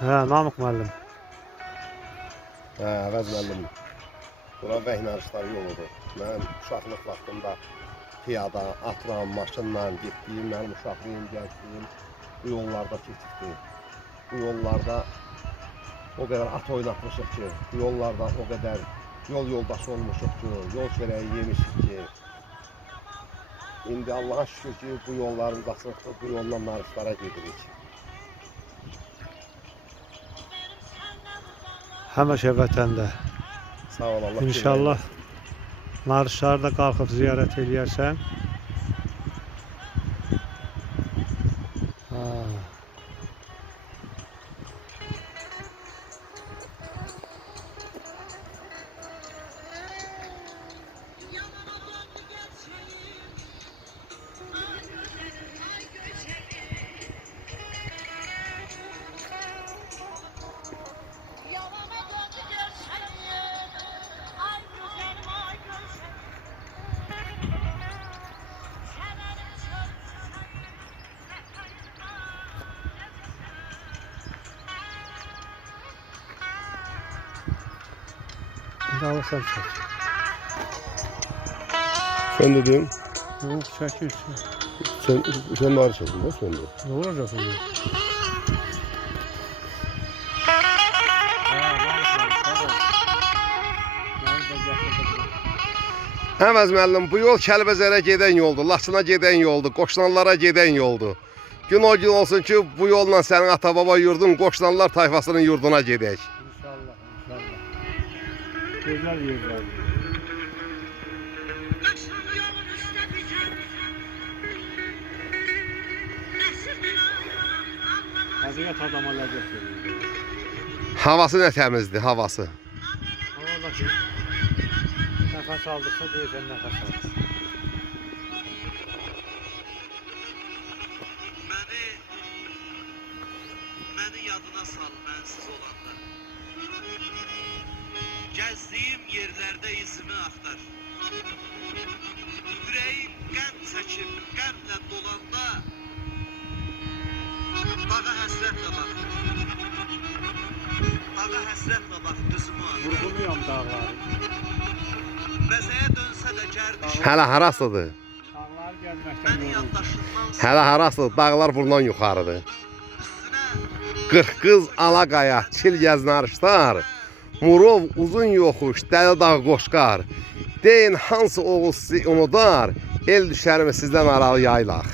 Hə, Namıq müəllim. Hə, Əvəz müəllim. Bura vəhnarışlar yoludur. Mən uşaqlıq vaxtımda piyada, atla, maşınla getdiyim, mənim uşaqlığım, gəncliyim bu yollarda keçibdi. Bu yollarda o qədər at oynatmışıq ki, bu yollarda o qədər yol yoldaşı olmuşuq ki, yol çörəyi yemişik ki. İndi Allah'a şükür ki, bu yollarımız açıqdır, bu yolla narışlara gedirik. Həmişə vətəndə. Sağ ol, Allah İnşallah narışlarda qalxıb ziyarət eləyərsən. Ha. Bir alırsan çək. Söndürdüm. Yox, çəkirsən. Sen narı çektin de söndü. Ne olacaq bu? Əvəz müəllim, bu yol Kəlbəzərə gedən yoldur, Laçına gedən yoldur, Qoşlanlara gedən yoldur. Gün o gün olsun ki, bu yolla sənin ata-baba yurdun, Qoşlanlar tayfasının yurduna gedək. İnşallah, inşallah. Gözəl yerlərdir. Həqiqət adama ləzzət verir. Havası nə təmizdir, havası. Hava ki, nəfəs aldıqsa deyirsən nəfəs al. Məni yadına sal mənsiz olanda. Gəzdiyim yerlərdə izimi axtar. Ürəyim qəm çəkib, qəmlə dolanda dağa həsrətlə bax. Dağa həsrətlə bax, düzümü alır. Vurğuluyam dağları. Bəzəyə dönsə də gərdiş. Hələ harasıdır? Dağları gəzməkdən Məni yorulur. yaddaşından Hələ harasıdır? Dağlar bundan yuxarıdır. üstünə 40 qız alaqaya, çilgəz narışlar. Murov uzun yoxuş, dəli dağ qoşqar. Deyin hansı oğul sizi unudar, el düşərmi sizdən aralı yaylaq.